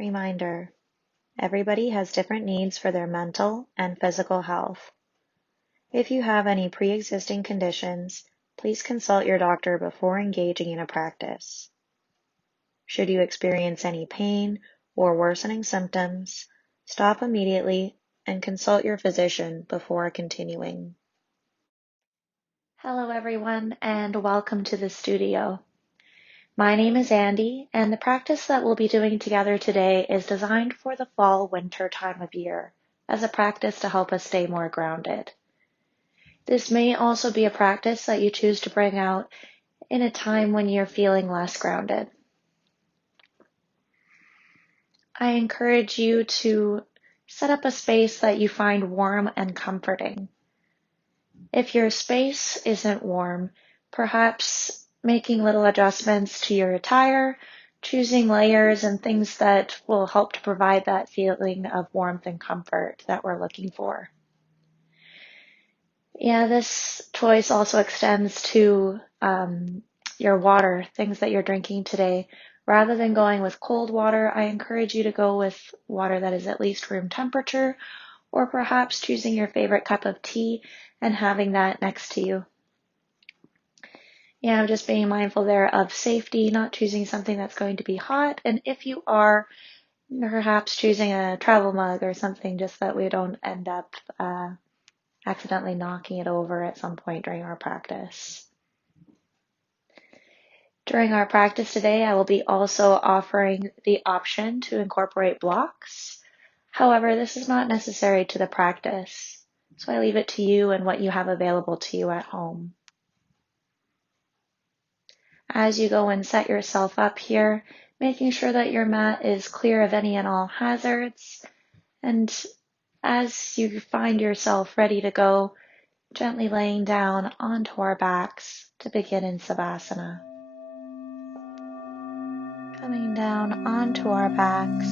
Reminder: everybody has different needs for their mental and physical health. If you have any pre-existing conditions, please consult your doctor before engaging in a practice. Should you experience any pain or worsening symptoms, stop immediately and consult your physician before continuing. Hello everyone, and welcome to the studio. My name is Andy, and the practice that we'll be doing together today is designed for the fall-winter time of year as a practice to help us stay more grounded. This may also be a practice that you choose to bring out in a time when you're feeling less grounded. I encourage you to set up a space that you find warm and comforting. If your space isn't warm, perhaps making little adjustments to your attire, choosing layers and things that will help to provide that feeling of warmth and comfort that we're looking for. Yeah, this choice also extends to your water, things that you're drinking today. Rather than going with cold water, I encourage you to go with water that is at least room temperature, or perhaps choosing your favorite cup of tea and having that next to you. Yeah, just being mindful there of safety, not choosing something that's going to be hot. And if you are, perhaps choosing a travel mug or something just that we don't end up accidentally knocking it over at some point during our practice. During our practice today, I will be also offering the option to incorporate blocks. However, this is not necessary to the practice, so I leave it to you and what you have available to you at home. As you go and set yourself up here, making sure that your mat is clear of any and all hazards, and as you find yourself ready to go, gently laying down onto our backs to begin in Savasana. Coming down onto our backs,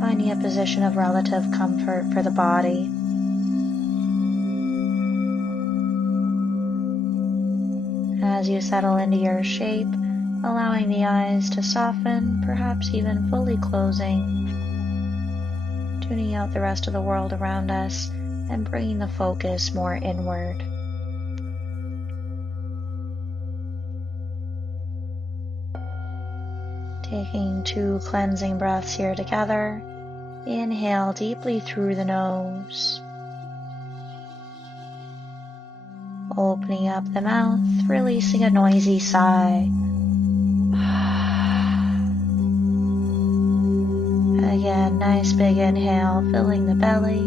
finding a position of relative comfort for the body. As you settle into your shape, allowing the eyes to soften, perhaps even fully closing, tuning out the rest of the world around us and bringing the focus more inward. Taking 2 cleansing breaths here together. Inhale deeply through the nose. Opening up the mouth, releasing a noisy sigh. Again, nice big inhale, filling the belly.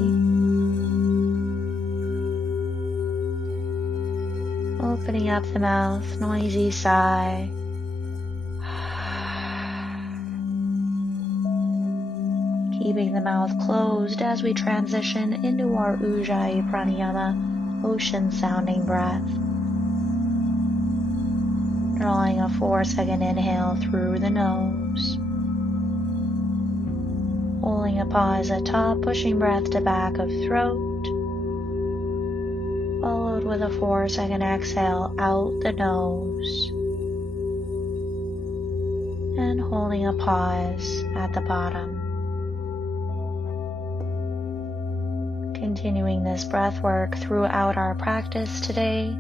Opening up the mouth, noisy sigh. Keeping the mouth closed as we transition into our Ujjayi pranayama, ocean sounding breath. Drawing a 4-second inhale through the nose. Holding a pause at top, pushing breath to back of throat. Followed with a 4-second exhale out the nose. And holding a pause at the bottom. Continuing this breath work throughout our practice today,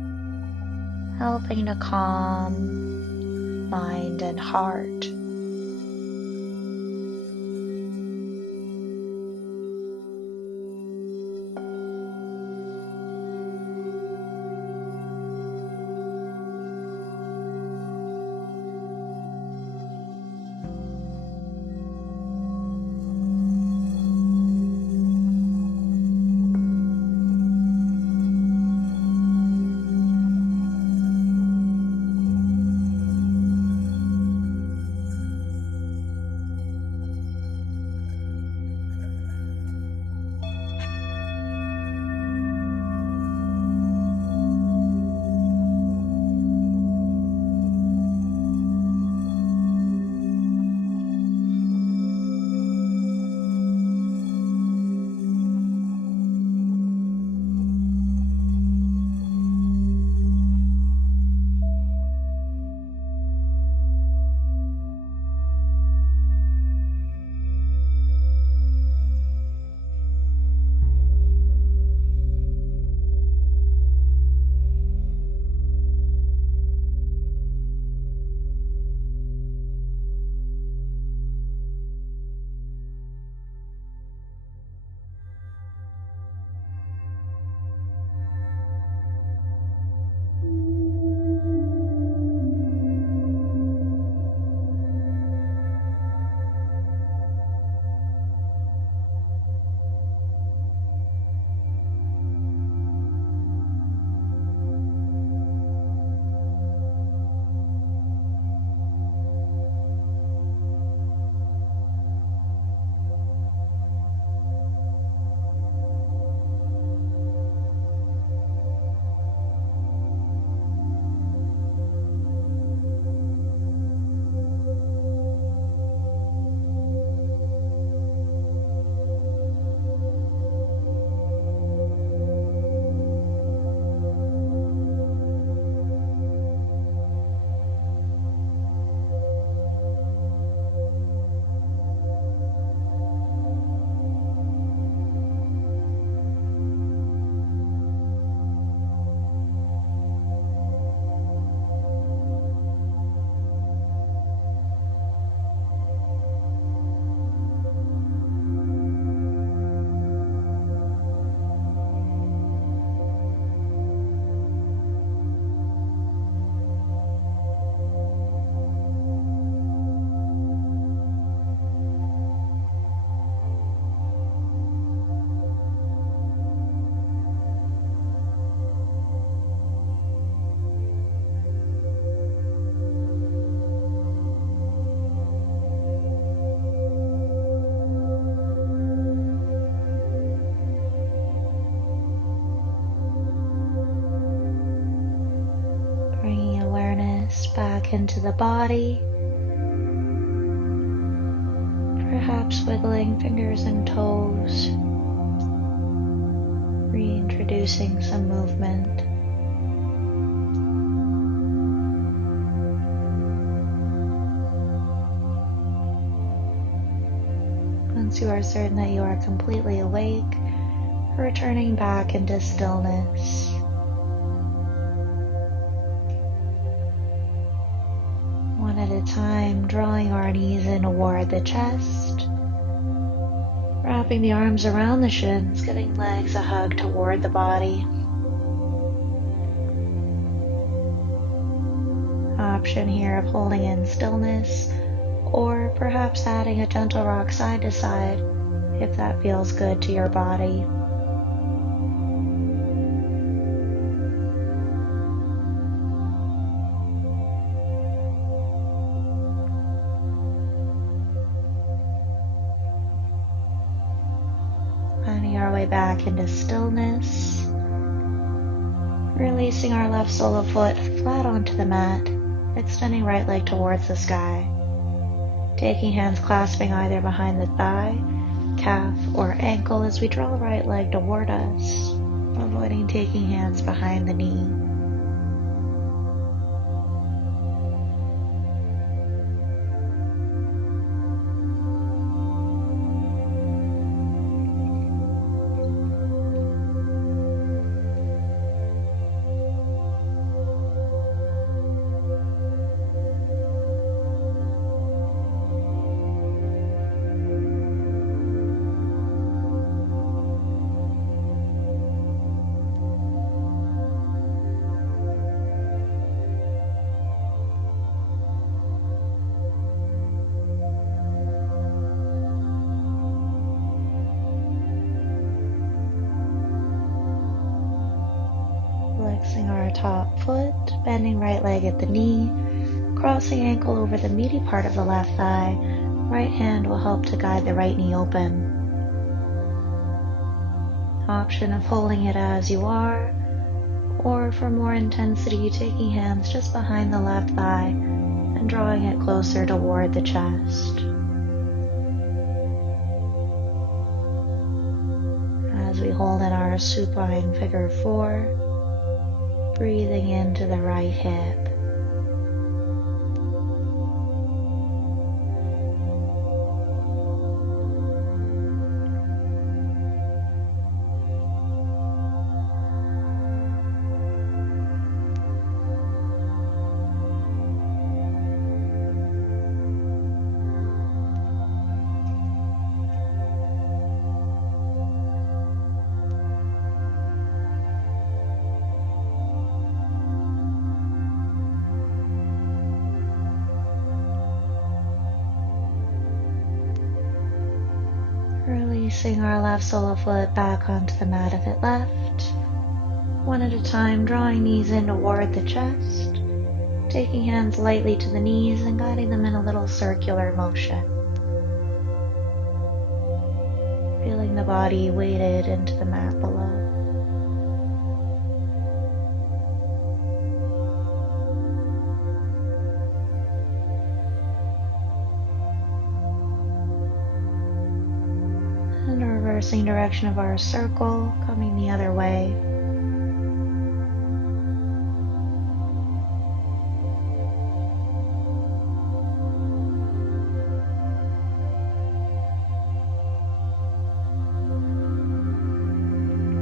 helping to calm mind and heart. back into the body, perhaps wiggling fingers and toes, reintroducing some movement. Once you are certain that you are completely awake, returning back into stillness. One at a time, drawing our knees in toward the chest, wrapping the arms around the shins, giving legs a hug toward the body. Option here of holding in stillness, or perhaps adding a gentle rock side to side if that feels good to your body. Finding our way back into stillness, releasing our left sole of foot flat onto the mat, extending right leg towards the sky. Taking hands clasping either behind the thigh, calf, or ankle as we draw right leg toward us, avoiding taking hands behind the knee. Flexing our top foot, bending right leg at the knee, crossing ankle over the meaty part of the left thigh. Right hand will help to guide the right knee open. Option of holding it as you are, or for more intensity, taking hands just behind the left thigh and drawing it closer toward the chest. As we hold in our supine figure 4, breathing into the right hip. Releasing our left sole of foot back onto the mat if it left. One at a time, drawing knees in toward the chest, taking hands lightly to the knees and guiding them in a little circular motion. Feeling the body weighted into the mat below. And reversing direction of our circle, coming the other way.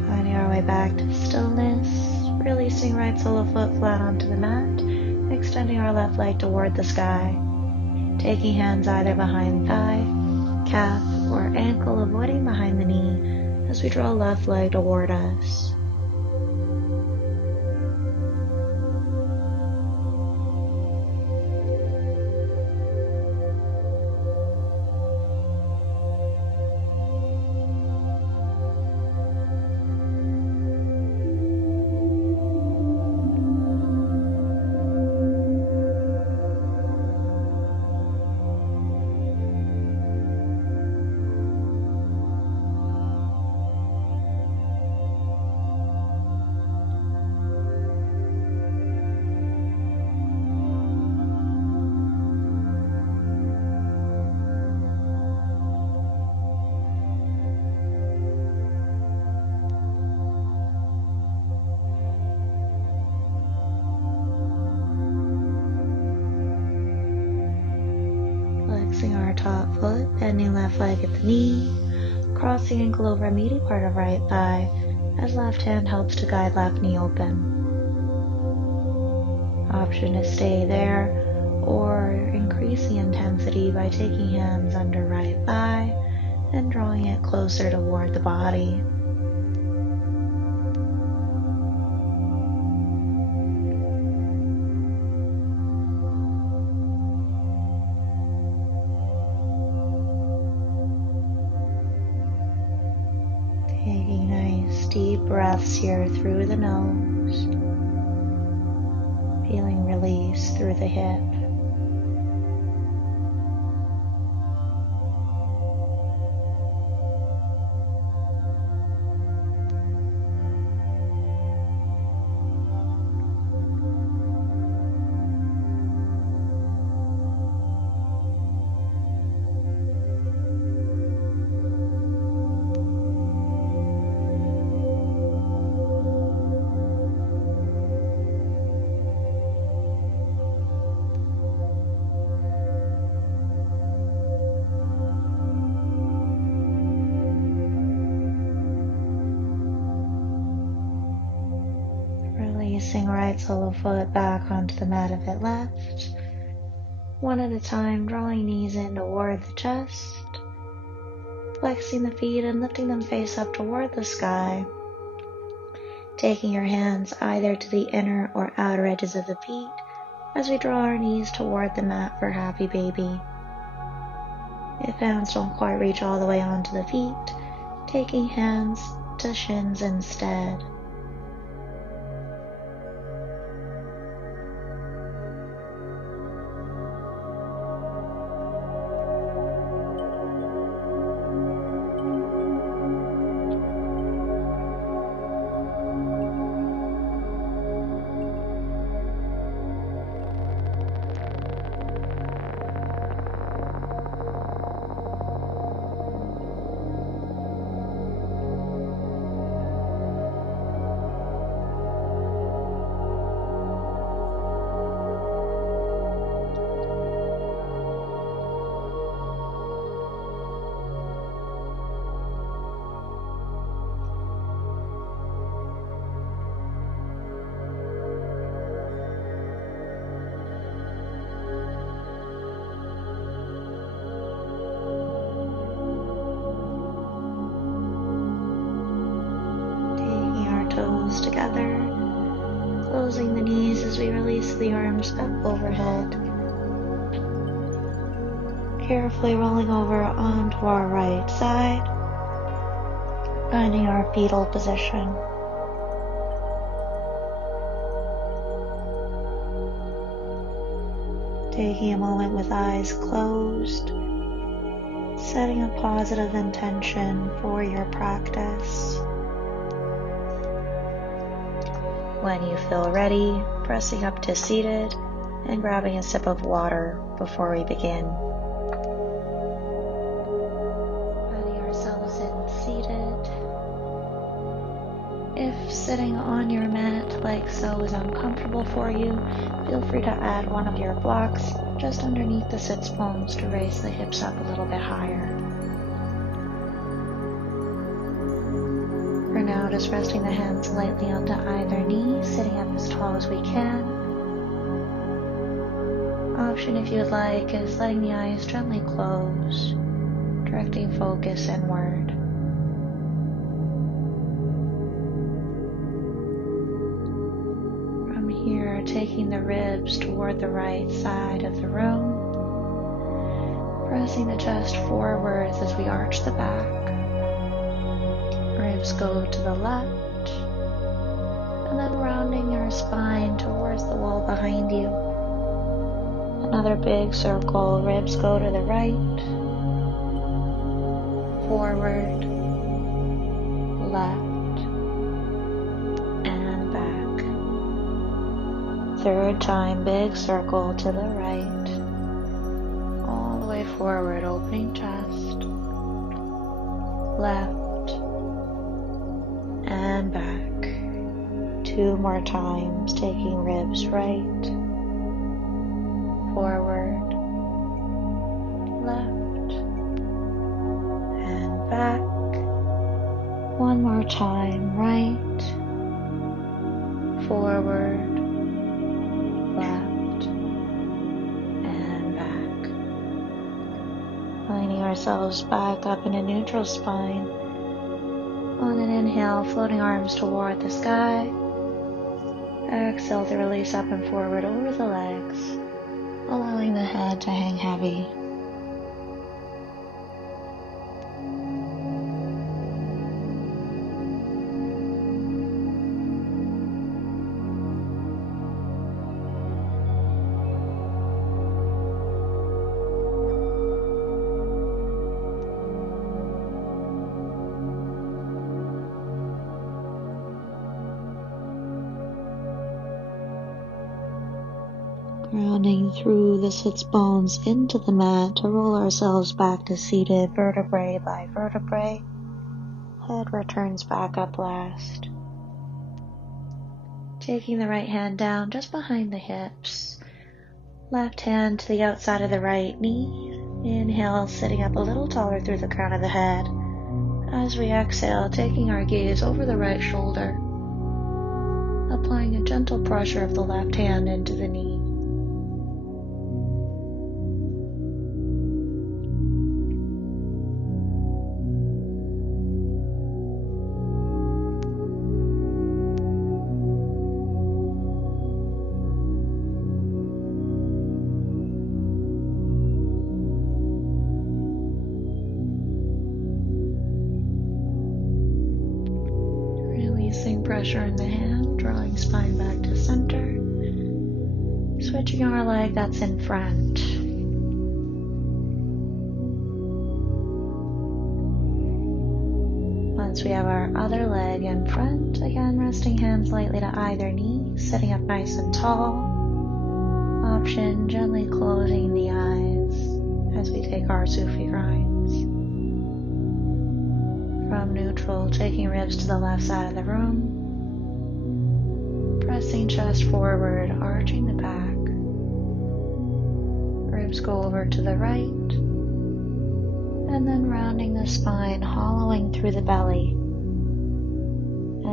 Finding our way back to stillness, releasing right sole of foot flat onto the mat, extending our left leg toward the sky. Taking hands either behind thigh, calf, or ankle, avoiding behind the knee as we draw left leg toward us. releasing our top foot, bending left leg at the knee, crossing ankle over immediate part of right thigh as left hand helps to guide left knee open. Option to stay there or increase the intensity by taking hands under right thigh and drawing it closer toward the body. Taking nice deep breaths here through the nose, feeling release through the hip. Releasing right sole foot back onto the mat of it left. One at a time, drawing knees in toward the chest. Flexing the feet and lifting them face up toward the sky. Taking your hands either to the inner or outer edges of the feet as we draw our knees toward the mat for happy baby. If hands don't quite reach all the way onto the feet, taking hands to shins instead. Together, closing the knees as we release the arms up overhead. Carefully rolling over onto our right side, finding our fetal position. Taking a moment with eyes closed, setting a positive intention for your practice. When you feel ready, pressing up to seated and grabbing a sip of water before we begin. Finding ourselves in seated. If sitting on your mat like so is uncomfortable for you, feel free to add one of your blocks just underneath the sits bones to raise the hips up a little bit higher. For now, just resting the hands lightly onto either knee, sitting up as tall as we can. Option, if you would like, is letting the eyes gently close, directing focus inward. From here, taking the ribs toward the right side of the room, pressing the chest forwards as we arch the back. Ribs go to the left, and then rounding your spine towards the wall behind you. Another big circle, ribs go to the right, forward, left, and back. Third time, big circle to the right, all the way forward, opening chest, left, and back. 2 more times, taking ribs right, forward, left, time, right, forward, left, and back. Lining ourselves back up in a neutral spine. On an inhale, floating arms toward the sky. Exhale to release up and forward over the legs, allowing the head to hang heavy. Grounding through the sits bones into the mat to roll ourselves back to seated vertebrae by vertebrae. Head returns back up last. Taking the right hand down just behind the hips. Left hand to the outside of the right knee. Inhale, sitting up a little taller through the crown of the head. As we exhale, taking our gaze over the right shoulder. Applying a gentle pressure of the left hand into the knee. Releasing pressure in the hand, drawing spine back to center. Switching our leg that's in front. Once we have our other leg in front, again resting hands lightly to either knee, sitting up nice and tall. Option, gently closing the eyes as we take our Sufi grinds. From neutral, taking ribs to the left side of the room. Pressing chest forward, arching the back. Ribs go over to the right. And then rounding the spine, hollowing through the belly.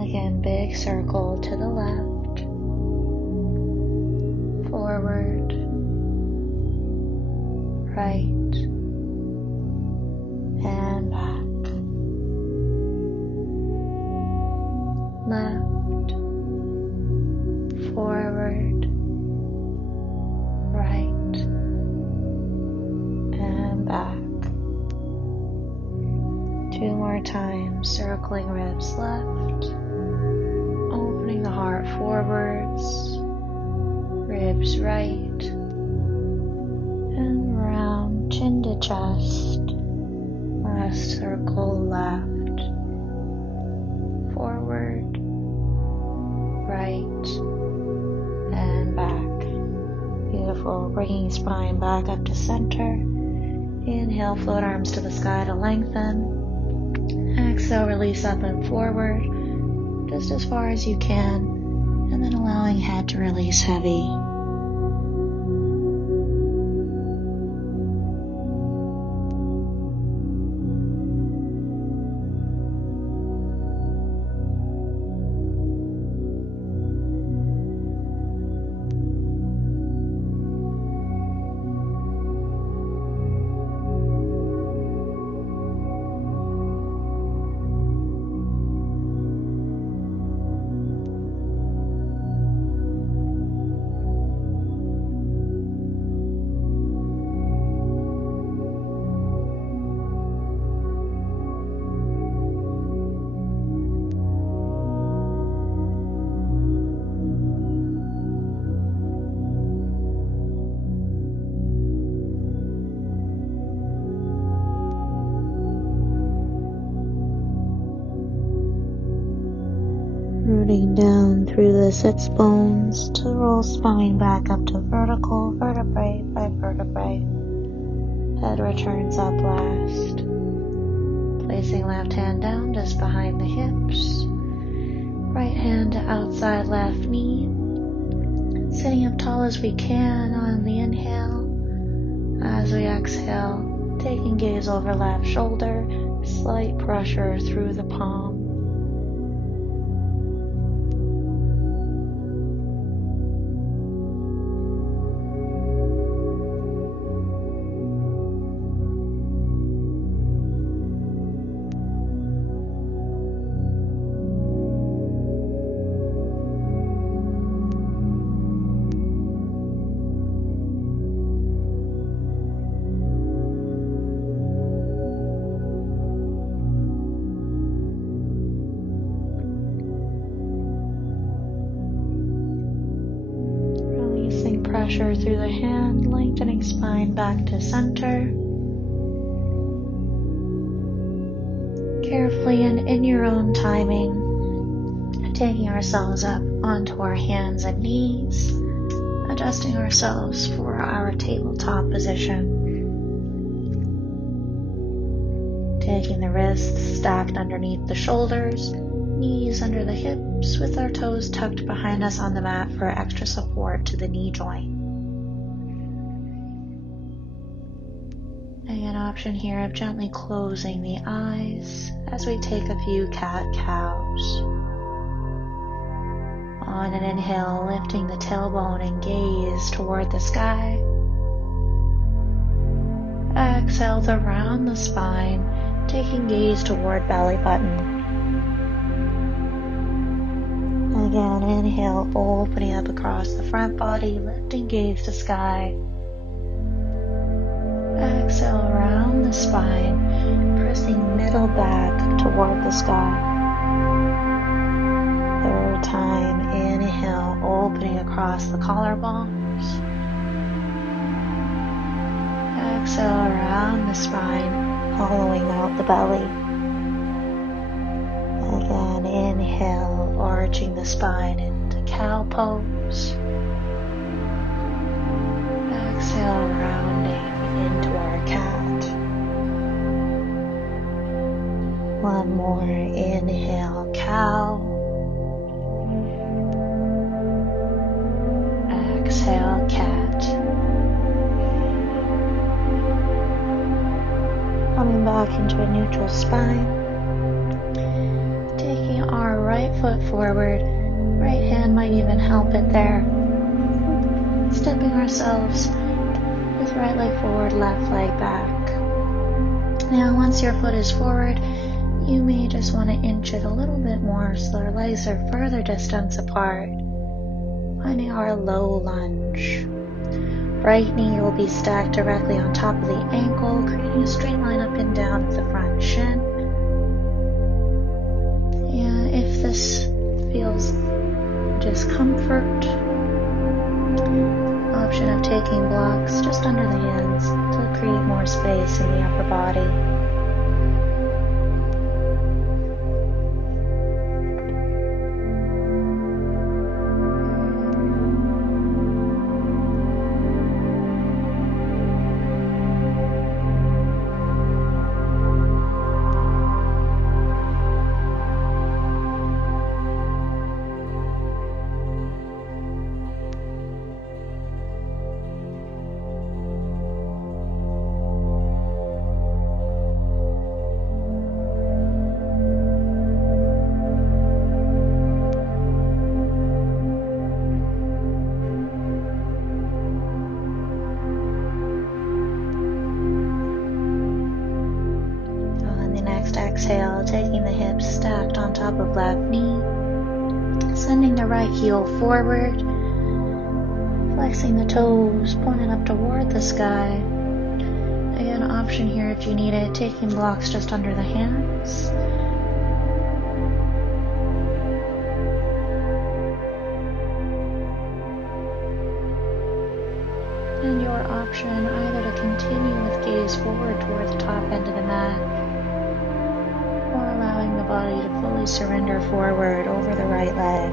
Again, big circle to the left. Forward. Right. And back. Left, forward, right, and back. 2 more times, circling ribs left, opening the heart forwards, ribs right, and round, chin to chest, last circle left, forward, right, and back. Beautiful. Bringing spine back up to center. Inhale, float arms to the sky to lengthen. Exhale, release up and forward, just as far as you can, and then allowing head to release heavy. Rooting down through the sits bones to roll spine back up to vertical, vertebrae by vertebrae. Head returns up last. Placing left hand down just behind the hips. Right hand to outside left knee. Sitting up tall as we can on the inhale. As we exhale, taking gaze over left shoulder, slight pressure through the palm. pressure through the hand, lengthening spine back to center. Carefully and in your own timing, taking ourselves up onto our hands and knees, adjusting ourselves for our tabletop position. Taking the wrists stacked underneath the shoulders, knees under the hips, with our toes tucked behind us on the mat for extra support to the knee joint. And an option here of gently closing the eyes as we take a few cat-cows. On an inhale, lifting the tailbone and gaze toward the sky. Exhale to round the spine, taking gaze toward belly button. Again, inhale, opening up across the front body, lifting gaze to sky. Exhale, round the spine, pressing middle back toward the sky. Third time, inhale, opening across the collarbones. Exhale, around the spine, hollowing out the belly. Again, inhale, arching the spine into cow pose. Exhale, rounding into our cat. One more, inhale, cow. Exhale, cat. Coming back into a neutral spine. Taking our right foot forward. Right hand might even help it there. Stepping ourselves with right leg forward, left leg back. Now once your foot is forward, you may just want to inch it a little bit more so our legs are further distance apart. Finding our low lunge. Right knee will be stacked directly on top of the ankle, creating a straight line up and down of the front shin. And if this feels discomfort, option of taking blocks just under the hands to create more space in the upper body. Exhale, taking the hips stacked on top of left knee, sending the right heel forward, flexing the toes, pointing up toward the sky. Again, option here if you need it, taking blocks just under the hands. And your option either to continue with gaze forward toward the top end of the mat, or allowing the body to fully surrender forward over the right leg.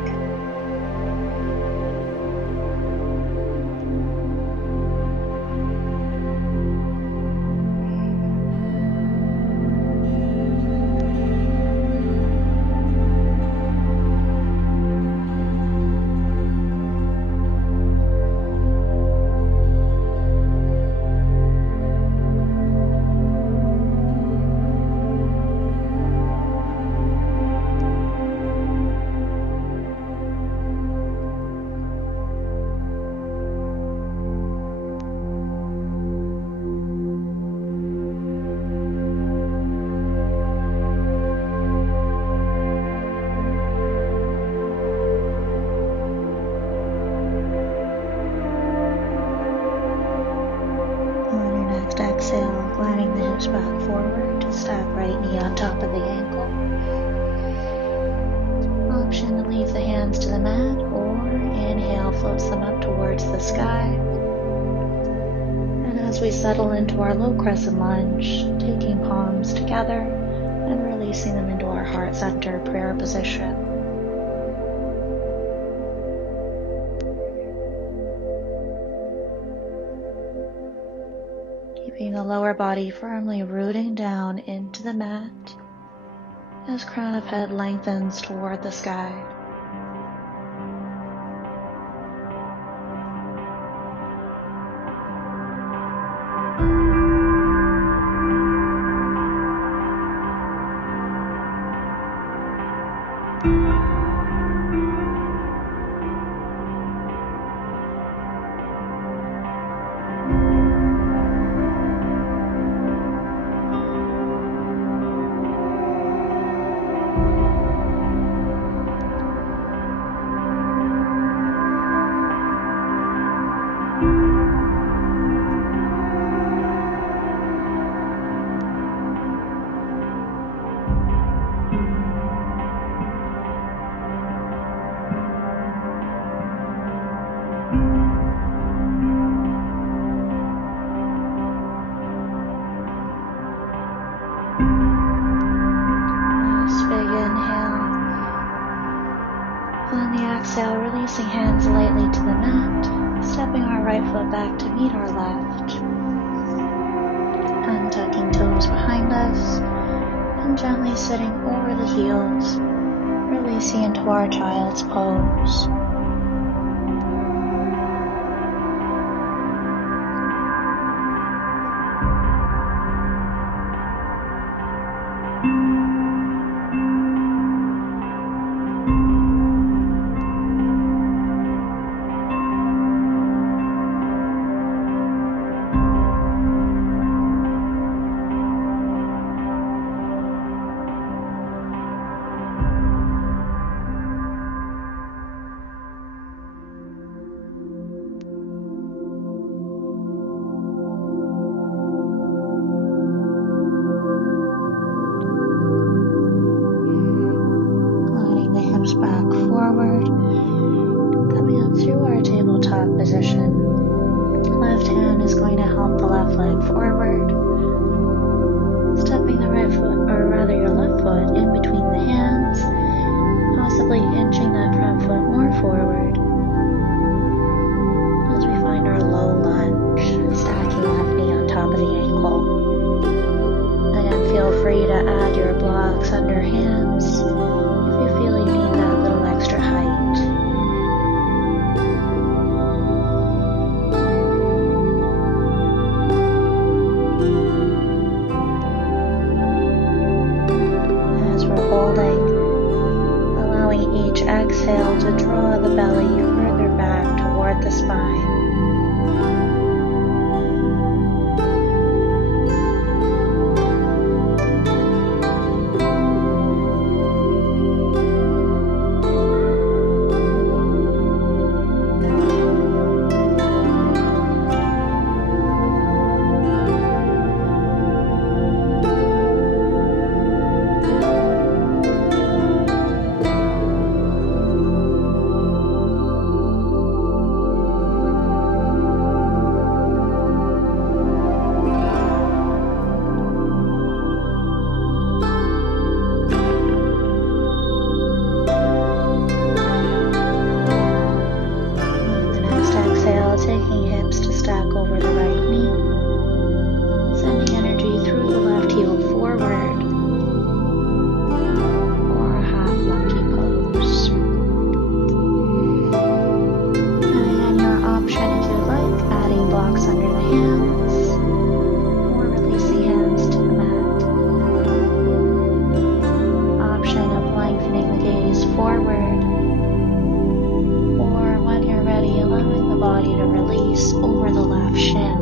Exhale, gliding the hips back forward to stack right knee on top of the ankle. Option to leave the hands to the mat, or inhale floats them up towards the sky. And as we settle into our low crescent lunge, taking palms together and releasing them into our heart center prayer position. Keeping the lower body firmly rooting down into the mat as crown of head lengthens toward the sky. Exhale, releasing hands lightly to the mat, stepping our right foot back to meet our left, untucking toes behind us, and gently sitting over the heels, releasing into our child's pose. Back forward, coming up through our tabletop position. Left hand is going to help the left leg forward, stepping the right foot, or rather your left foot, in between the hands, possibly inching that front foot more forward as we find our low lunge, stacking left knee on top of the ankle. Again, feel free to add your blocks under hands if you feel you need that little extra height. As we're holding, allowing each exhale to draw the belly further back toward the spine. body to release over the left shin.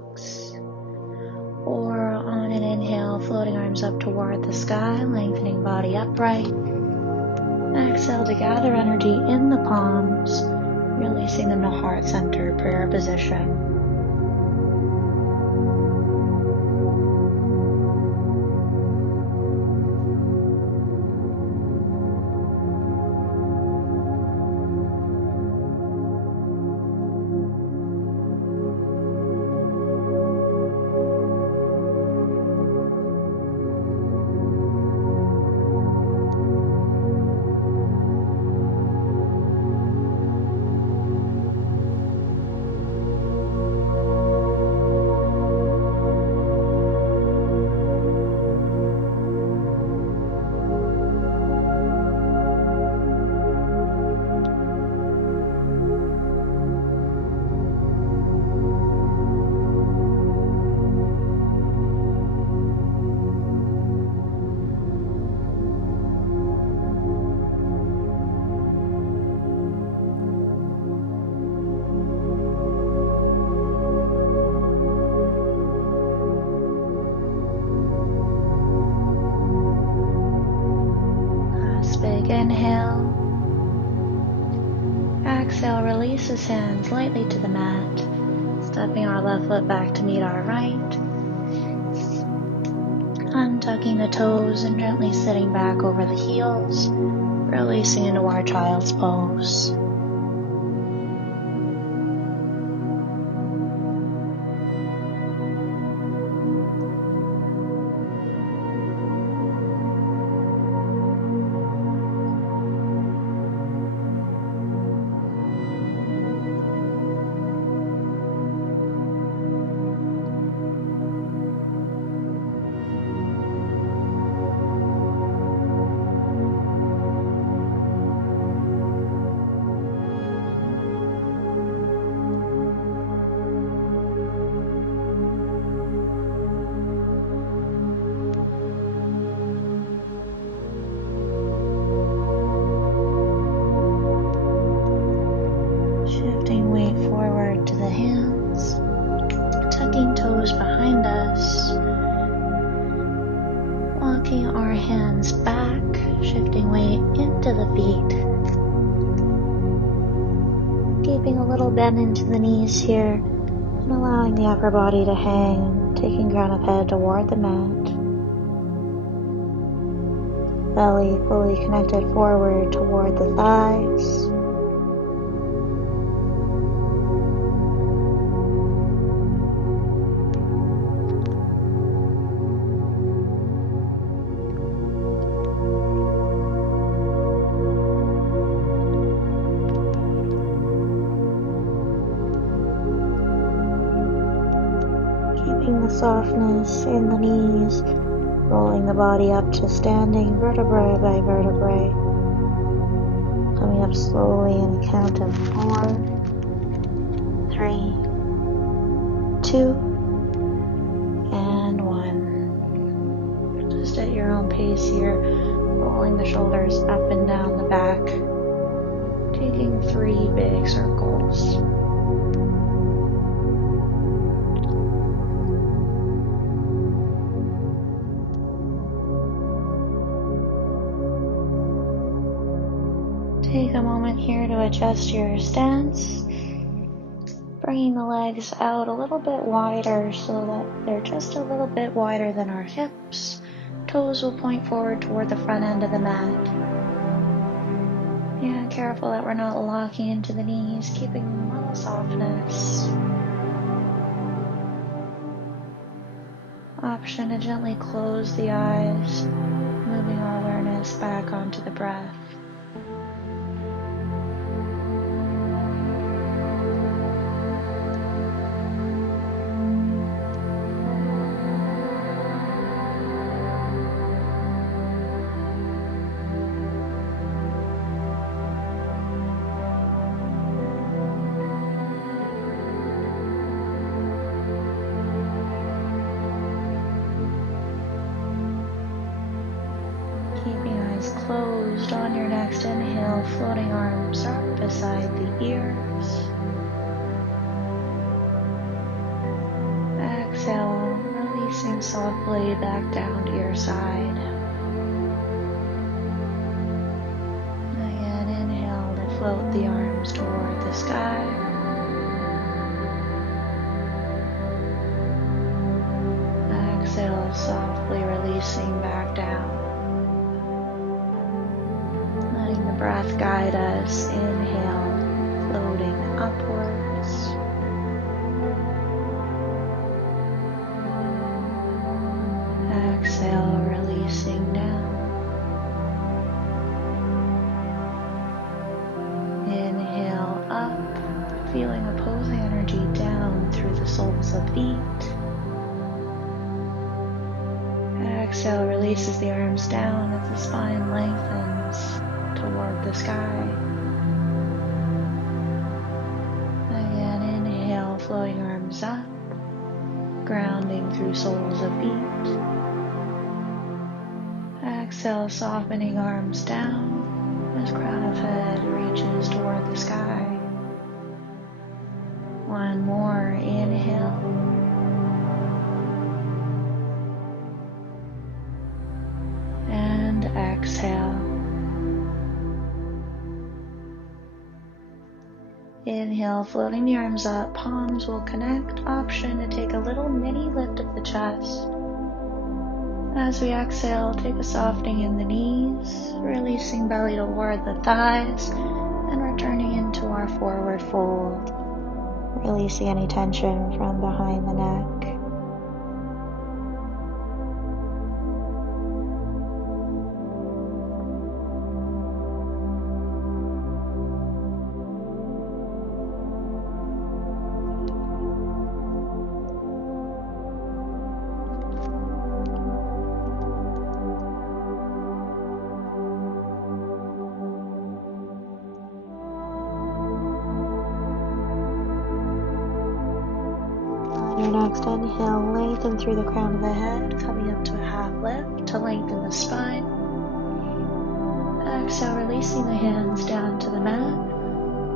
box. Or on an inhale, floating arms up toward the sky, lengthening body upright. Exhale to gather energy in the palms, releasing them to heart center, prayer position. Big inhale. Exhale, release his hands lightly to the mat, stepping our left foot back to meet our right. Untucking the toes and gently sitting back over the heels, releasing into our child's pose. Shifting weight forward to the hands, tucking toes behind us, walking our hands back, shifting weight into the feet, keeping a little bend into the knees here, and allowing the upper body to hang, taking crown of head toward the mat. Belly fully connected forward toward the thighs. Keeping the softness in the knees, rolling the body up to standing vertebrae by vertebrae. Coming up slowly in a count of 4, 3, 2, and 1. Just at your own pace here, rolling the shoulders up and down the back, taking 3 big circles. Take a moment here to adjust your stance, bringing the legs out a little bit wider so that they're just a little bit wider than our hips. Toes will point forward toward the front end of the mat. Yeah, careful that we're not locking into the knees, keeping a little softness. Option to gently close the eyes, moving our awareness back onto the breath. Keeping eyes closed on your next inhale, floating arms up beside the ears. Exhale, releasing softly back down to your side. Again, inhale to float the arms toward the sky. Exhale, softly releasing back down. Letting the breath guide us. Inhale, floating upwards. Exhale, releasing down. Inhale up, feeling opposing energy down through the soles of feet. Exhale, releases the arms down as the spine lengthens toward the sky. Again, inhale, flowing arms up, grounding through soles of feet. Exhale, softening arms down as crown of head reaches toward the sky. One more, inhale. And exhale. Inhale, floating the arms up, palms will connect. Option to take a little mini lift of the chest. As we exhale, take a softening in the knees, releasing belly toward the thighs, and returning into our forward fold, releasing any tension from behind the neck. Your next inhale, lengthen through the crown of the head, coming up to a half lift to lengthen the spine. Exhale, releasing the hands down to the mat,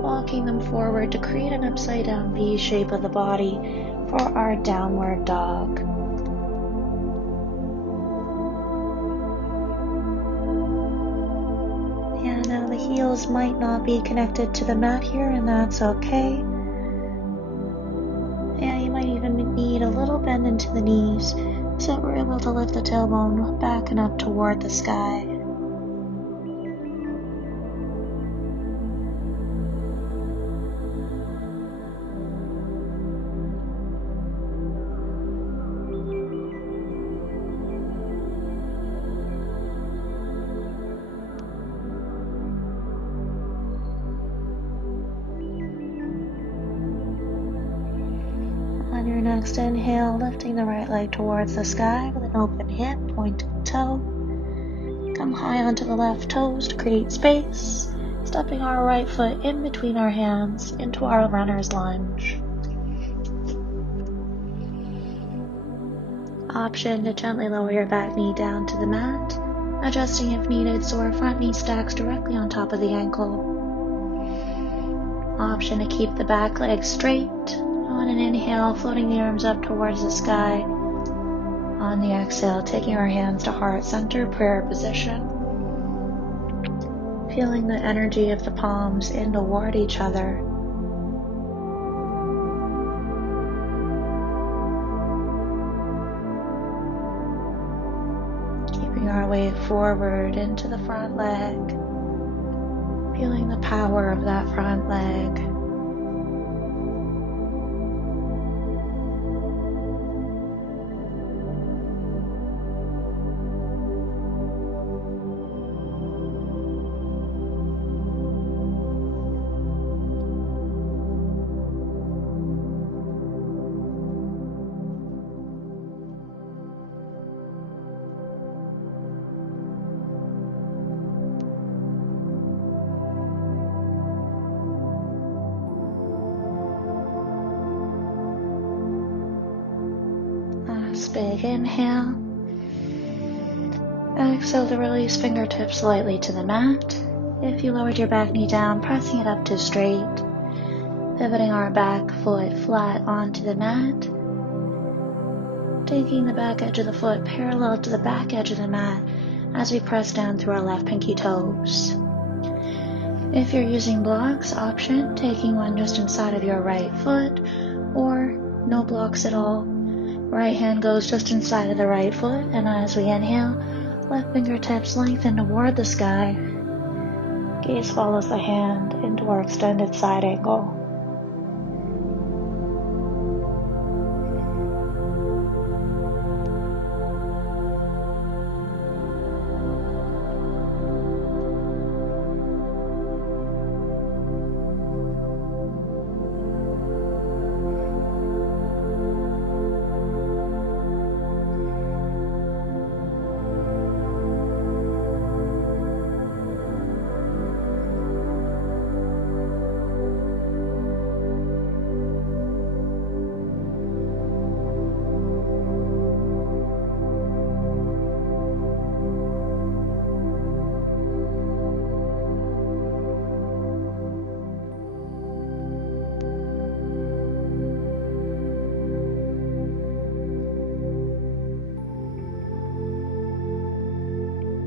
walking them forward to create an upside down V shape of the body for our downward dog. And now the heels might not be connected to the mat here, and that's okay. Yeah, you might even need a little bend into the knees so that we're able to lift the tailbone back and up toward the sky. On your next inhale, lifting the right leg towards the sky with an open hip, pointed toe. Come high onto the left toes to create space, stepping our right foot in between our hands into our runner's lunge. Option to gently lower your back knee down to the mat, adjusting if needed so our front knee stacks directly on top of the ankle. Option to keep the back leg straight. On an inhale, floating the arms up towards the sky. On the exhale, taking our hands to heart center, prayer position. Feeling the energy of the palms in toward each other. Keeping our weight forward into the front leg. Feeling the power of that front leg. Big inhale. Exhale to release fingertips lightly to the mat. If you lowered your back knee down, pressing it up to straight. Pivoting our back foot flat onto the mat. taking the back edge of the foot parallel to the back edge of the mat as we press down through our left pinky toes. If you're using blocks, option, taking one just inside of your right foot, or no blocks at all. Right hand goes just inside of the right foot, and as we inhale, left fingertips lengthen toward the sky. Gaze follows the hand into our extended side angle.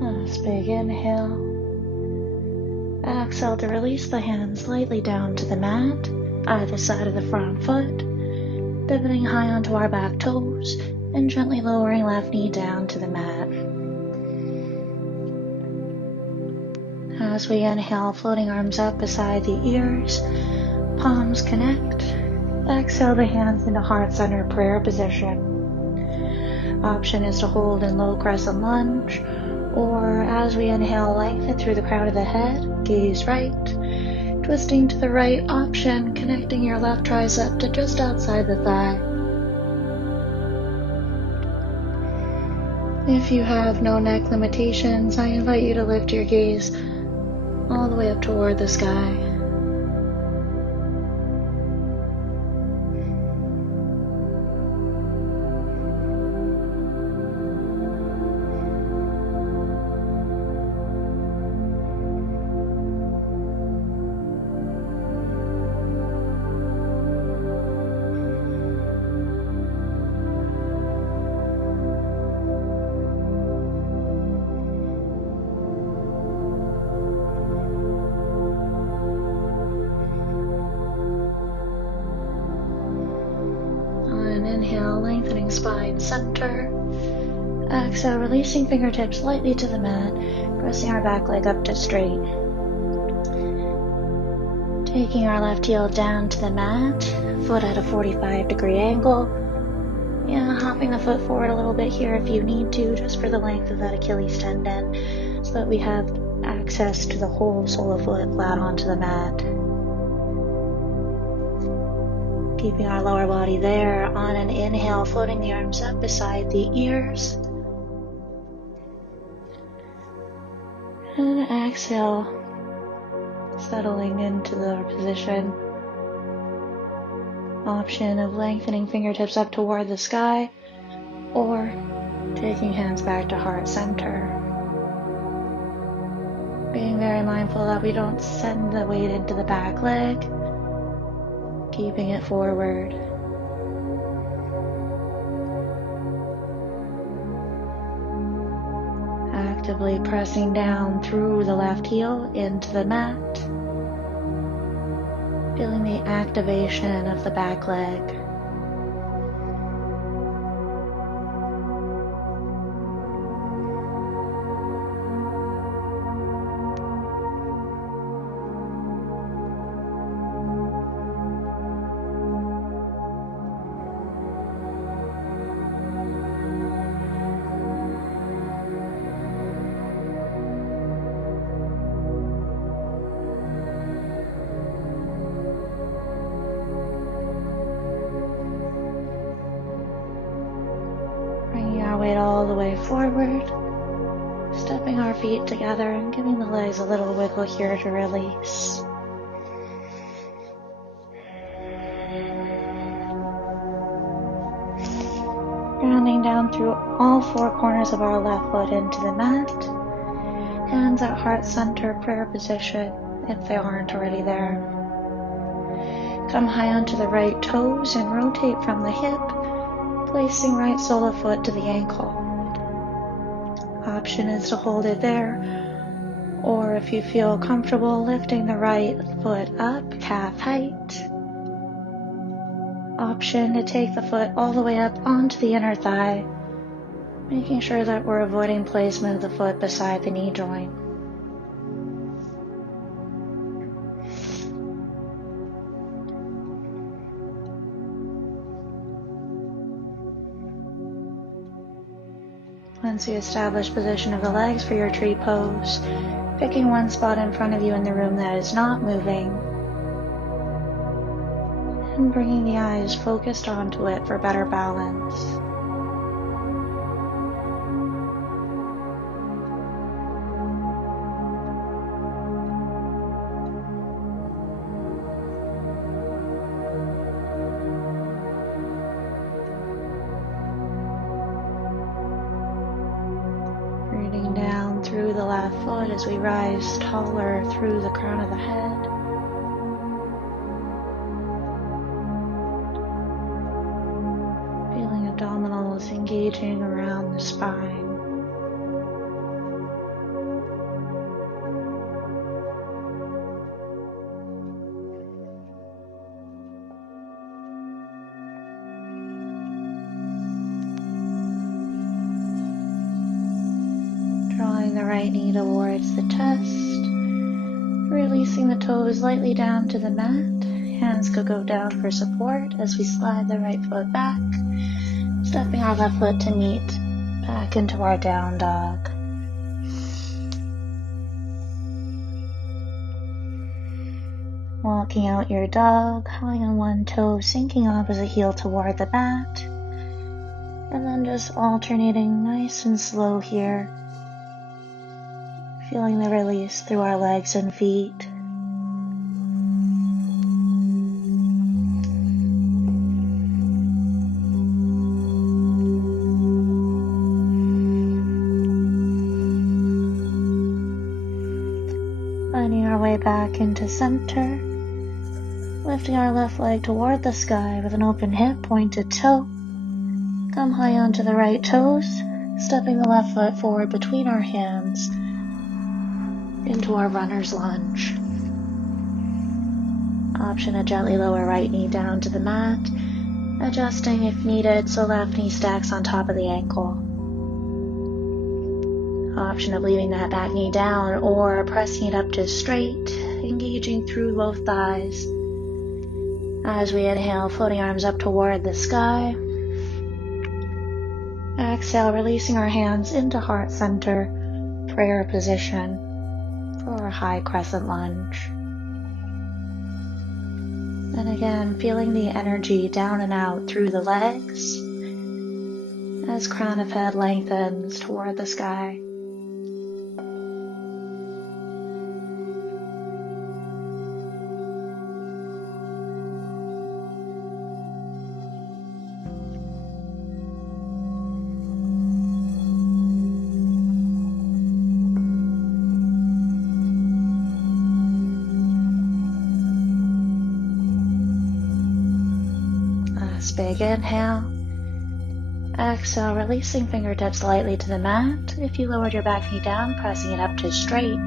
Last big inhale. Exhale to release the hands lightly down to the mat, either side of the front foot, pivoting high onto our back toes, and gently lowering left knee down to the mat. As we inhale, floating arms up beside the ears, palms connect. Exhale the hands into heart-center prayer position. Option is to hold in low crescent lunge, or as we inhale, lengthen through the crown of the head, gaze right, twisting to the right. Option, connecting your left tricep to just outside the thigh. If you have no neck limitations, I invite you to lift your gaze all the way up toward the sky. Inhale, lengthening spine center. Exhale, releasing fingertips lightly to the mat, pressing our back leg up to straight. Taking our left heel down to the mat, foot at a 45-degree angle. Yeah, hopping the foot forward a little bit here if you need to, just for the length of that Achilles tendon, so that we have access to the whole sole of foot flat onto the mat. Keeping our lower body there. On an inhale, floating the arms up beside the ears. And exhale, settling into the position. Option of lengthening fingertips up toward the sky, or taking hands back to heart center. Being very mindful that we don't send the weight into the back leg. Keeping it forward. Actively pressing down through the left heel into the mat. Feeling the activation of the back leg. Weight all the way forward, stepping our feet together and giving the legs a little wiggle here to release. Grounding down through all four corners of our left foot into the mat, hands at heart center prayer position if they aren't already there. Come high onto the right toes and rotate from the hip, placing right sole of foot to the ankle. Option is to hold it there, or if you feel comfortable, lifting the right foot up, calf height. Option to take the foot all the way up onto the inner thigh, making sure that we're avoiding placement of the foot beside the knee joint. Once you establish position of the legs for your tree pose, picking one spot in front of you in the room that is not moving, and bringing the eyes focused onto it for better balance. Rooting down through the left foot as we rise taller through the crown of the head. Feeling abdominals engaging around the spine. Drawing the right knee towards the chest, releasing the toes lightly down to the mat. Hands could go down for support as we slide the right foot back, stepping our left foot to meet back into our down dog. Walking out your dog, high on one toe, sinking opposite heel toward the mat, and then just alternating nice and slow here. Feeling the release through our legs and feet. Finding our way back into center. Lifting our left leg toward the sky with an open hip, pointed toe. Come high onto the right toes, stepping the left foot forward between our hands into our runner's lunge. Option to gently lower right knee down to the mat, adjusting if needed so left knee stacks on top of the ankle. Option of leaving that back knee down or pressing it up to straight, engaging through both thighs. As we inhale, floating arms up toward the sky. Exhale, releasing our hands into heart center, prayer position for a high crescent lunge. And again, feeling the energy down and out through the legs as crown of head lengthens toward the sky. Big inhale. Exhale, releasing fingertips lightly to the mat. If you lowered your back knee down, pressing it up to straight.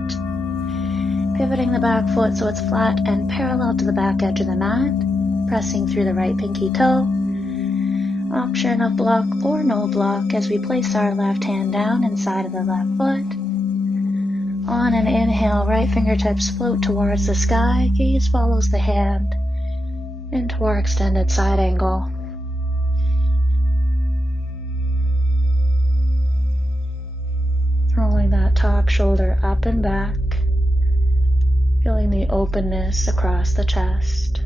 Pivoting the back foot so it's flat and parallel to the back edge of the mat. Pressing through the right pinky toe. Option of block or no block as we place our left hand down inside of the left foot. On an inhale, right fingertips float towards the sky. Gaze follows the hand into our extended side angle. Rolling that top shoulder up and back, feeling the openness across the chest.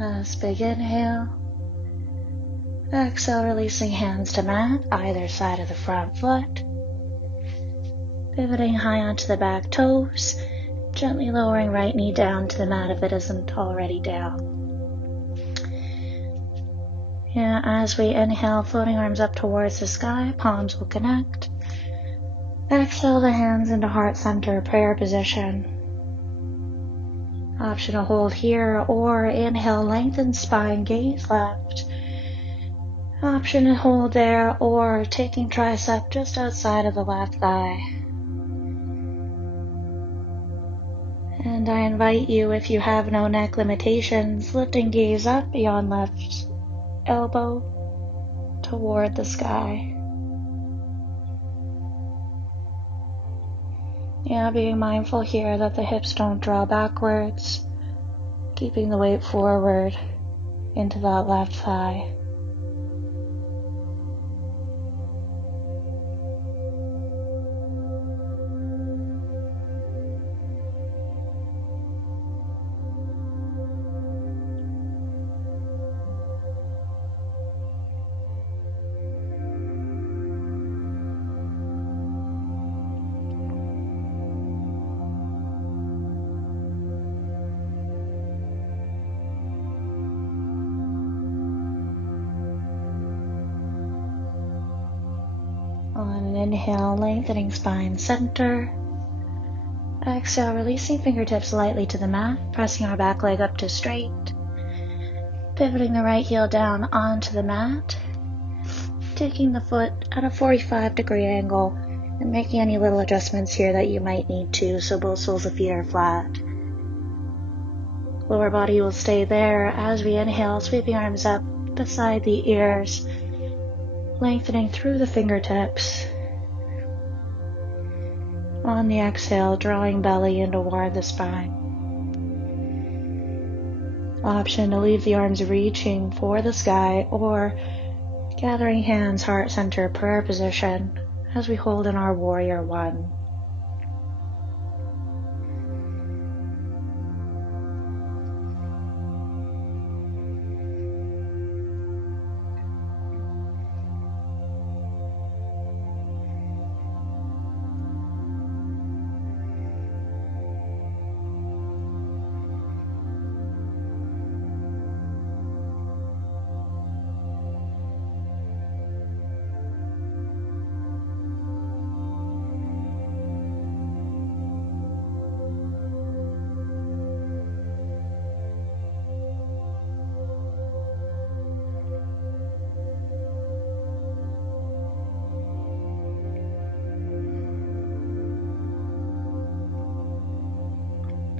Last big inhale. Exhale, releasing hands to mat, either side of the front foot. Pivoting high onto the back toes, gently lowering right knee down to the mat if it isn't already down. Yeah, as we inhale, floating arms up towards the sky, palms will connect. Exhale the hands into heart center, prayer position. Option to hold here, or inhale, lengthen spine, gaze left. Option to hold there, or taking tricep just outside of the left thigh. And I invite you, if you have no neck limitations, lifting gaze up beyond left elbow toward the sky. Yeah, being mindful here that the hips don't draw backwards, keeping the weight forward into that left thigh. On an inhale, lengthening spine center. Exhale, releasing fingertips lightly to the mat, pressing our back leg up to straight. Pivoting the right heel down onto the mat. Taking the foot at a 45-degree angle and making any little adjustments here that you might need to, so both soles of feet are flat. Lower body will stay there as we inhale, sweeping arms up beside the ears, lengthening through the fingertips. On the exhale, drawing belly in toward the spine. Option to leave the arms reaching for the sky, or gathering hands, heart center, prayer position as we hold in our warrior one.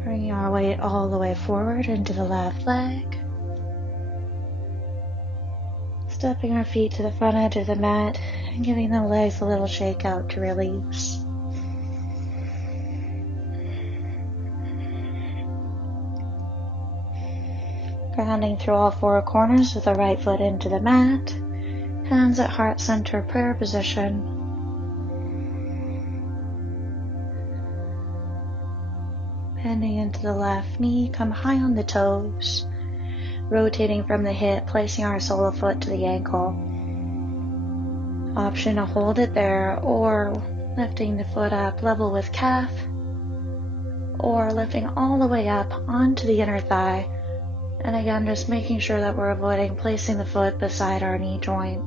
Bringing our weight all the way forward into the left leg. Stepping our feet to the front edge of the mat and giving the legs a little shake out to release. Grounding through all four corners with the right foot into the mat. Hands at heart center, prayer position. Bending into the left knee, come high on the toes. Rotating from the hip, placing our sole of foot to the ankle. Option to hold it there, or lifting the foot up level with calf, or lifting all the way up onto the inner thigh. And again, just making sure that we're avoiding placing the foot beside our knee joint.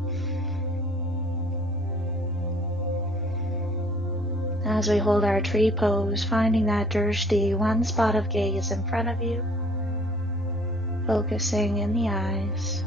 As we hold our tree pose, finding that drishti, one spot of gaze in front of you, focusing in the eyes.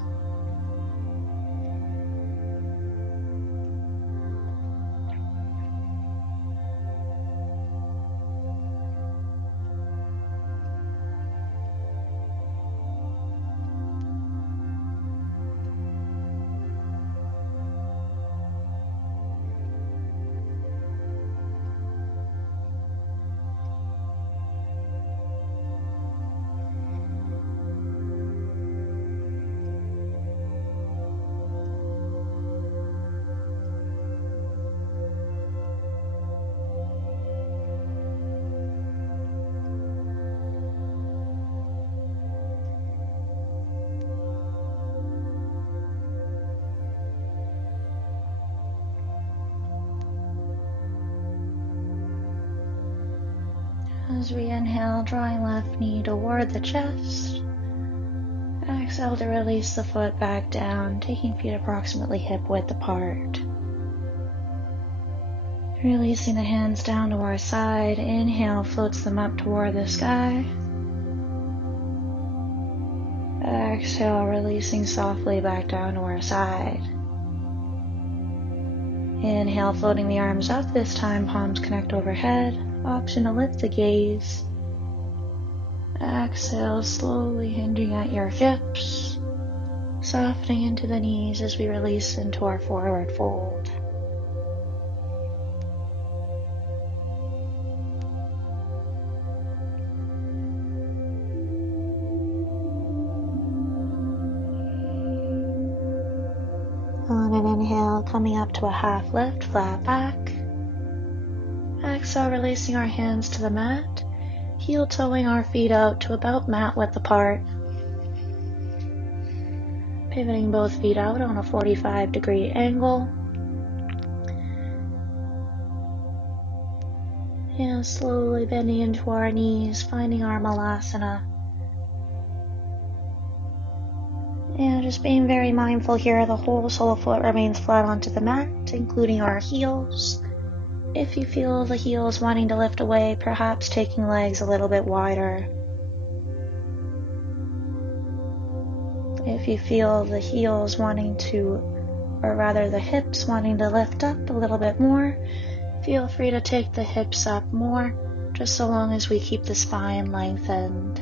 As we inhale, drawing left knee toward the chest. Exhale to release the foot back down, taking feet approximately hip width apart. Releasing the hands down to our side. Inhale floats them up toward the sky. Exhale, releasing softly back down to our side. Inhale, floating the arms up, this time palms connect overhead. Option to lift the gaze. Exhale, slowly hinging at your hips, softening into the knees as we release into our forward fold. On an inhale, coming up to a half lift, flat back. Exhale, releasing our hands to the mat, heel toeing our feet out to about mat width apart. Pivoting both feet out on a 45-degree angle. And slowly bending into our knees, finding our malasana. And just being very mindful here, the whole sole foot remains flat onto the mat, including our heels. If you feel the heels wanting to lift away, perhaps taking legs a little bit wider. If you feel the heels wanting to, or rather the hips wanting to lift up a little bit more, feel free to take the hips up more, just so long as we keep the spine lengthened.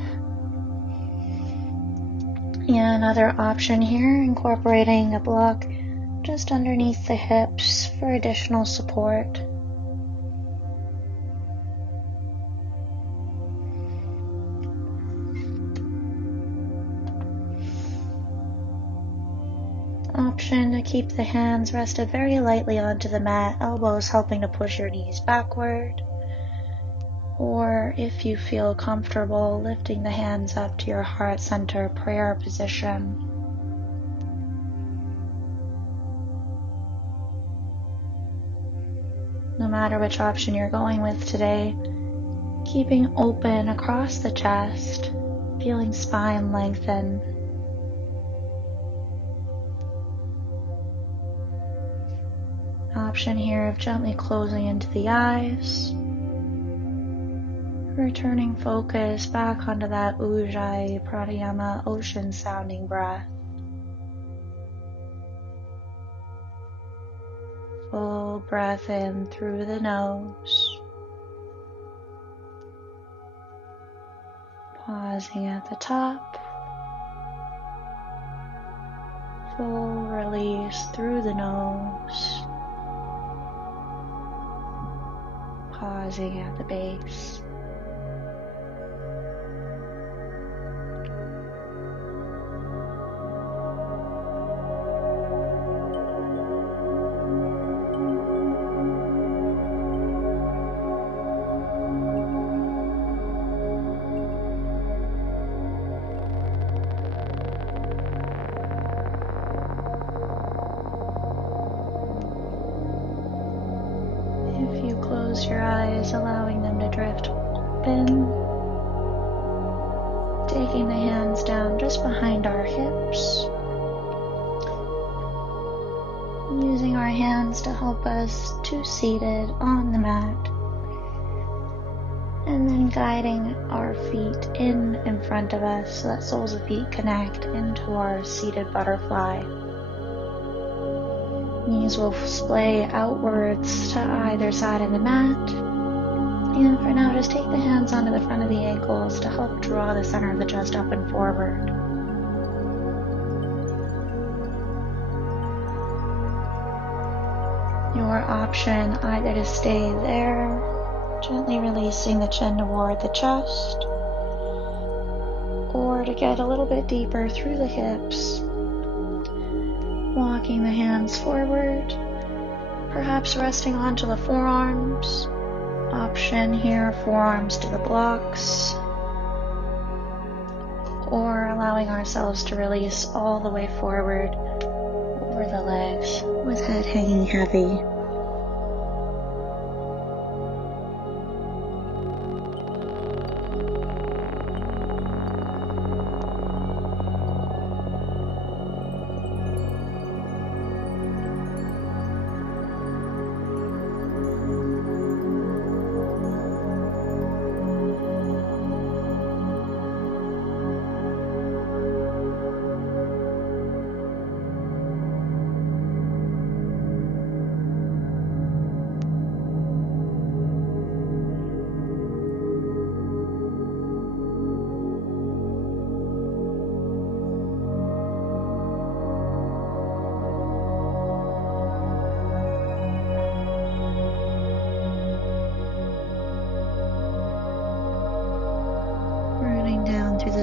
And another option here, incorporating a block just underneath the hips for additional support. Option to keep the hands rested very lightly onto the mat, elbows helping to push your knees backward. Or if you feel comfortable, lifting the hands up to your heart center prayer position. No matter which option you're going with today, keeping open across the chest, feeling spine lengthen. Option here of gently closing into the eyes. Returning focus back onto that ujjayi pranayama ocean sounding breath. Full breath in through the nose. Pausing at the top. Full release through the nose. Pausing at the base. If you close your eyes, allowing them to drift open, taking the hands down just behind our hips, using our hands to help us to seated on the mat, and then guiding our feet in front of us so that soles of feet connect into our seated butterfly. Knees will splay outwards to either side of the mat. And for now, just take the hands onto the front of the ankles to help draw the center of the chest up and forward. Your option either to stay there, gently releasing the chin toward the chest, or to get a little bit deeper through the hips. Walking the hands forward, perhaps resting onto the forearms. Option here, forearms to the blocks. Or allowing ourselves to release all the way forward over the legs with head hanging heavy.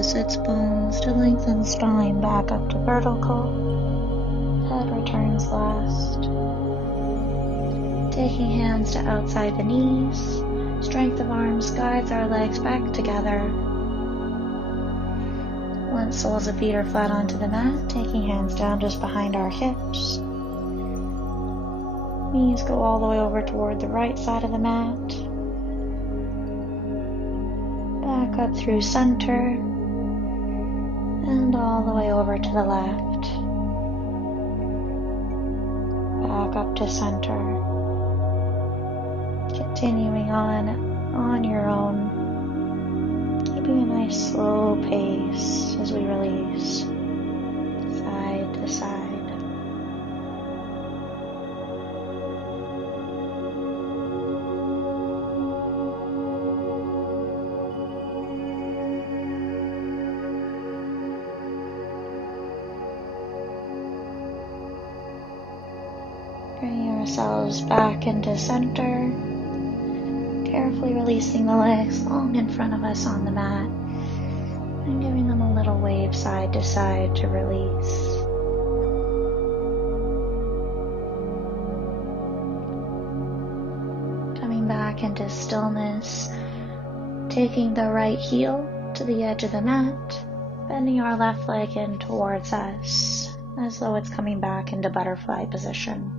the sits bones to lengthen spine back up to vertical. Head returns last. Taking hands to outside the knees, strength of arms guides our legs back together. Once soles of feet are flat onto the mat, taking hands down just behind our hips. Knees go all the way over toward the right side of the mat. Back up through center, and all the way over to the left. Back up to center. Continuing on your own, keeping a nice slow pace as we release side to side. Bringing ourselves back into center. Carefully releasing the legs long in front of us on the mat and giving them a little wave side to side to release. Coming back into stillness, taking the right heel to the edge of the mat, bending our left leg in towards us as though it's coming back into butterfly position.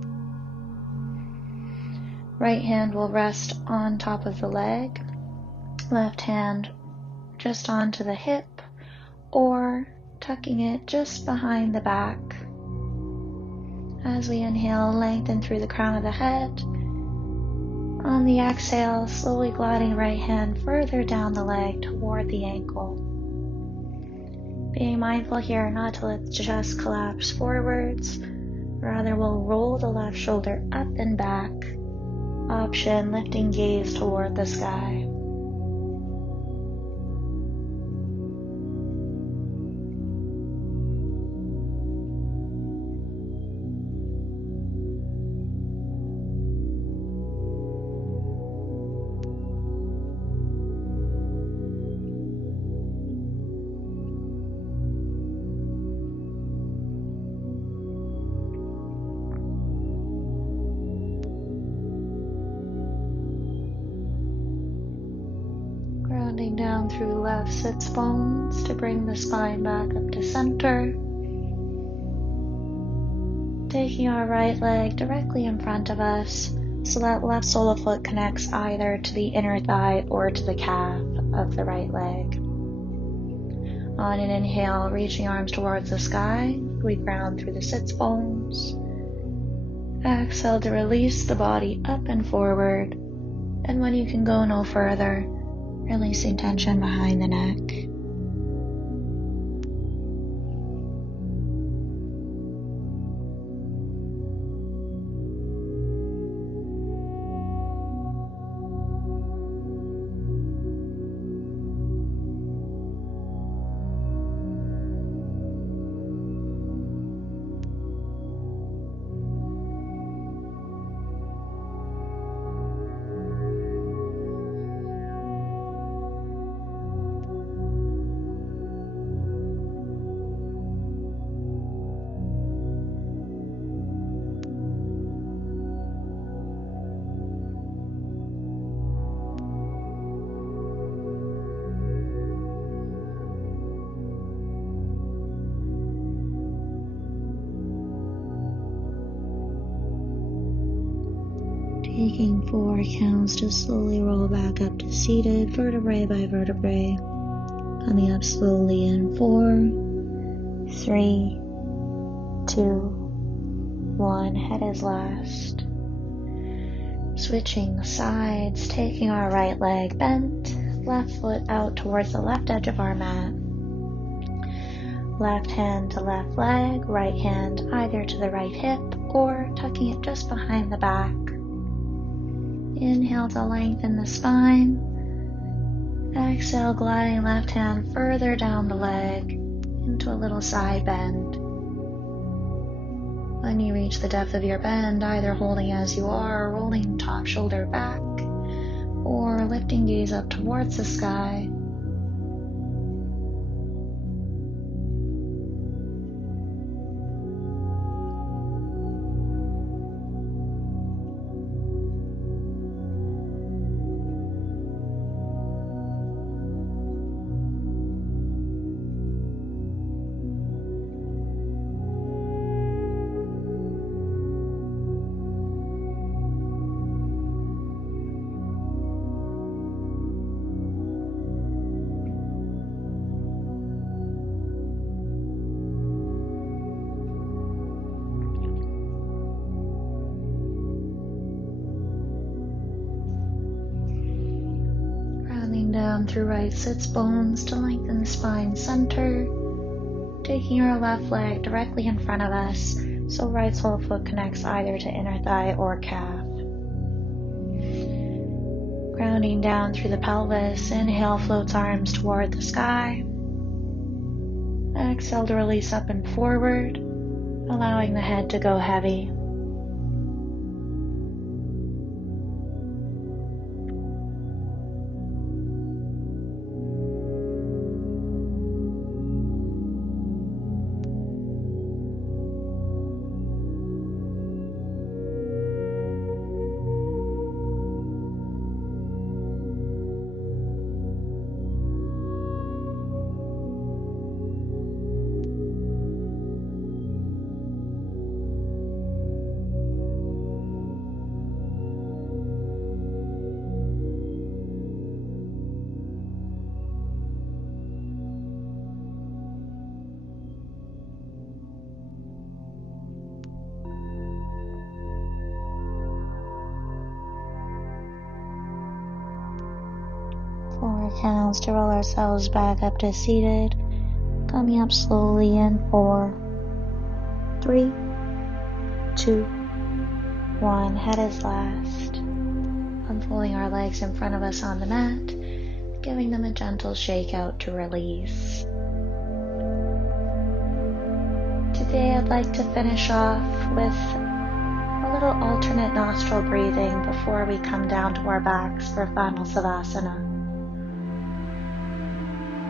Right hand will rest on top of the leg, left hand just onto the hip, or tucking it just behind the back. As we inhale, lengthen through the crown of the head. On the exhale, slowly gliding right hand further down the leg toward the ankle. Being mindful here not to let the chest collapse forwards, rather we'll roll the left shoulder up and back. Option, lifting gaze toward the sky. Grounding down through left sits bones to bring the spine back up to center. Taking our right leg directly in front of us so that left sole of foot connects either to the inner thigh or to the calf of the right leg. On an inhale, reaching arms towards the sky, we ground through the sits bones. Exhale to release the body up and forward, and when you can go no further, releasing tension behind the neck. Taking 4 counts to slowly roll back up to seated, vertebrae by vertebrae. Coming up slowly in 4, 3, 2, 1. Head is last. Switching sides, taking our right leg bent, left foot out towards the left edge of our mat. Left hand to left leg, right hand either to the right hip or tucking it just behind the back. Inhale to lengthen the spine. Exhale, gliding left hand further down the leg into a little side bend. When you reach the depth of your bend, either holding as you are, rolling top shoulder back, or lifting gaze up towards the sky. down through right sits bones to lengthen the spine center, taking our left leg directly in front of us so right sole foot connects either to inner thigh or calf. Grounding down through the pelvis, inhale floats arms toward the sky. Exhale to release up and forward, allowing the head to go heavy. Four counts to roll ourselves back up to seated, coming up slowly in 4, 3, 2, 1. Head is last. Unfolding our legs in front of us on the mat, giving them a gentle shake out to release. Today I'd like to finish off with a little alternate nostril breathing before we come down to our backs for final savasana.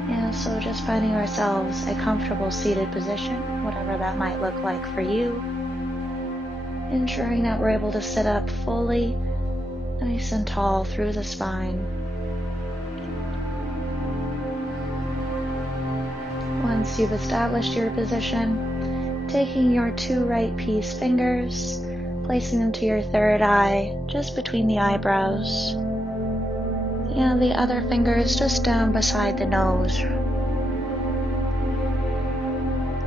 And so just finding ourselves a comfortable seated position, whatever that might look like for you. Ensuring that we're able to sit up fully, nice and tall through the spine. Once you've established your position, taking your 2 right peace fingers, placing them to your third eye, just between the eyebrows, and the other fingers just down beside the nose.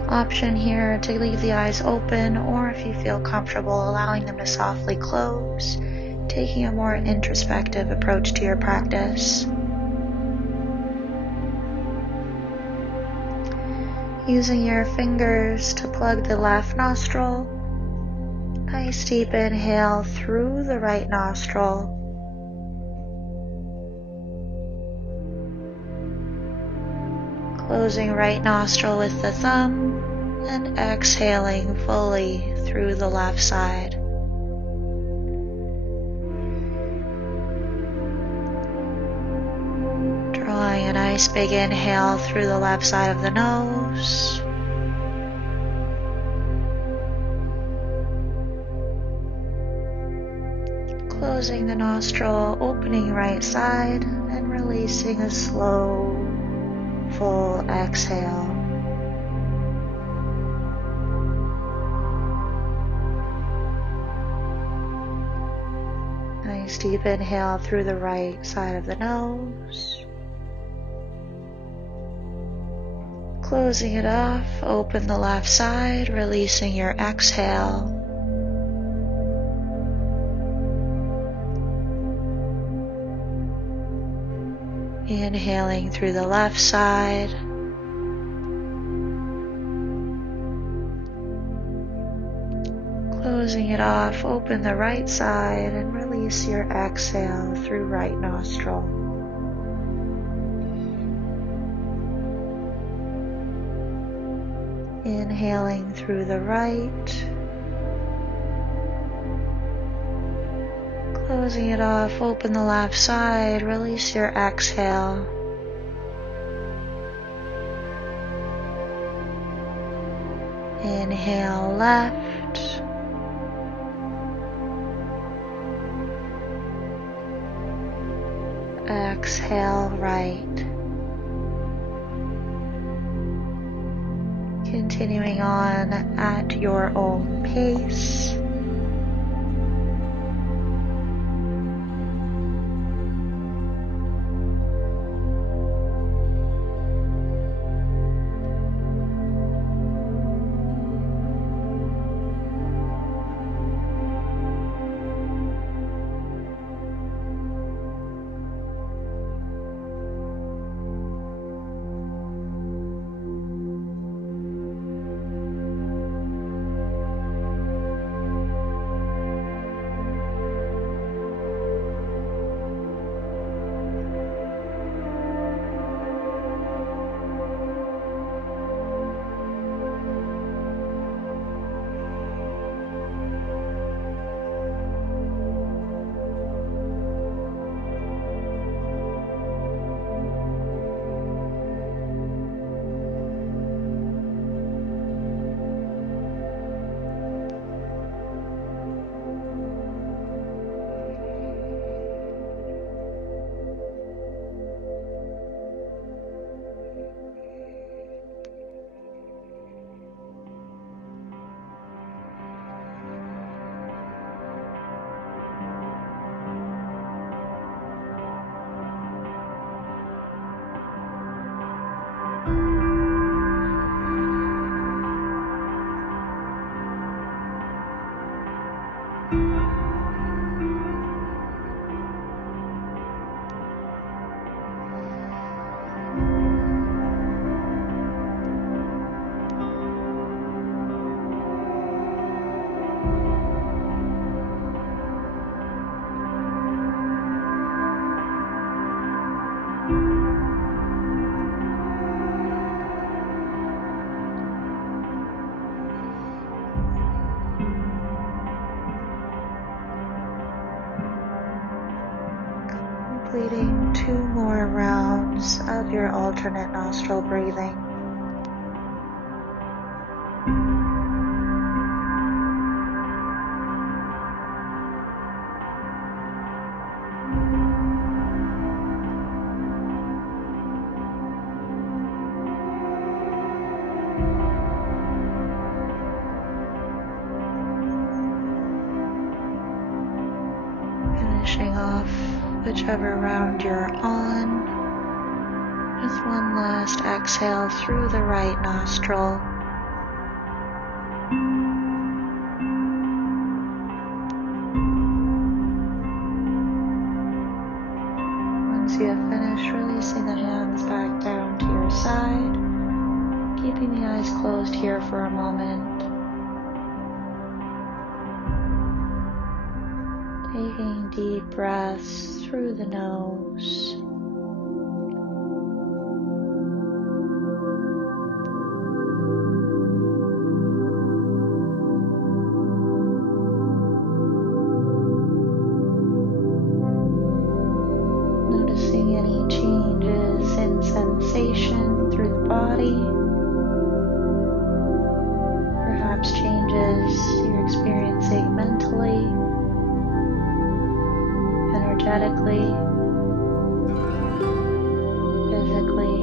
Option here to leave the eyes open, or if you feel comfortable, allowing them to softly close, taking a more introspective approach to your practice. Using your fingers to plug the left nostril, nice deep inhale through the right nostril. Closing right nostril with the thumb and exhaling fully through the left side. Drawing a nice big inhale through the left side of the nose. Closing the nostril, opening right side, and releasing a slow, full exhale. Nice deep inhale through the right side of the nose. Closing it off, open the left side, releasing your exhale. Inhaling through the left side. Closing it off, open the right side and release your exhale through right nostril. Inhaling through the right. Closing it off, open the left side, release your exhale. Inhale left. Exhale right. Continuing on at your own pace. Completing 2 more rounds of your alternate nostril breathing. Finishing off whichever round you're on with one last exhale through the right nostril. Once you have finished, releasing the hands back down to your side, keeping the eyes closed here for a moment. Taking deep breaths through the nose. Noticing any changes in sensation through the body. Perhaps changes you're experiencing mentally, energetically, physically.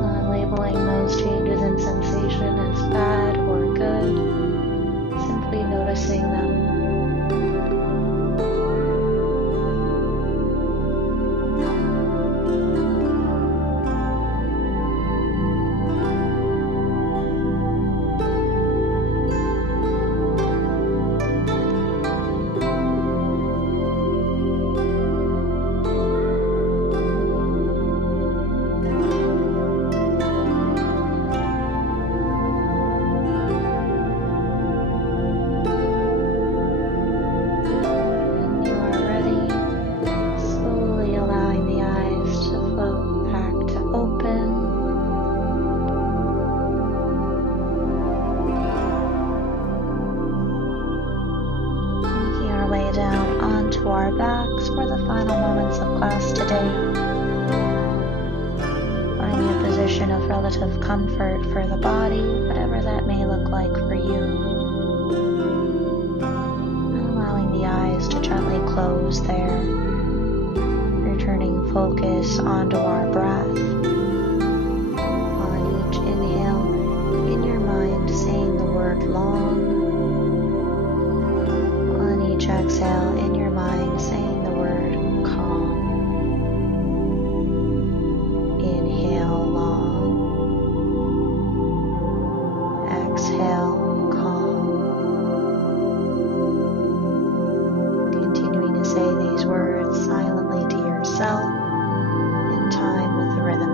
Not labeling those changes in sensation as bad or good, simply noticing them. Our backs for the final moments of class today. Finding a position of relative comfort for the body, whatever that may look like for you. And allowing the eyes to gently close there. Returning focus onto our breath. On each inhale, in your mind saying the word long. On each exhale, in your mind saying the word calm. Inhale long. Exhale calm. Continuing to say these words silently to yourself in time with the rhythm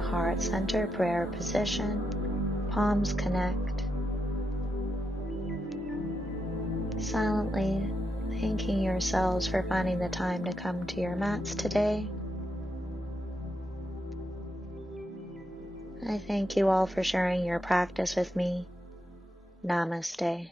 into heart center prayer position, palms connect. Silently thanking yourselves for finding the time to come to your mats today. I thank you all for sharing your practice with me. Namaste.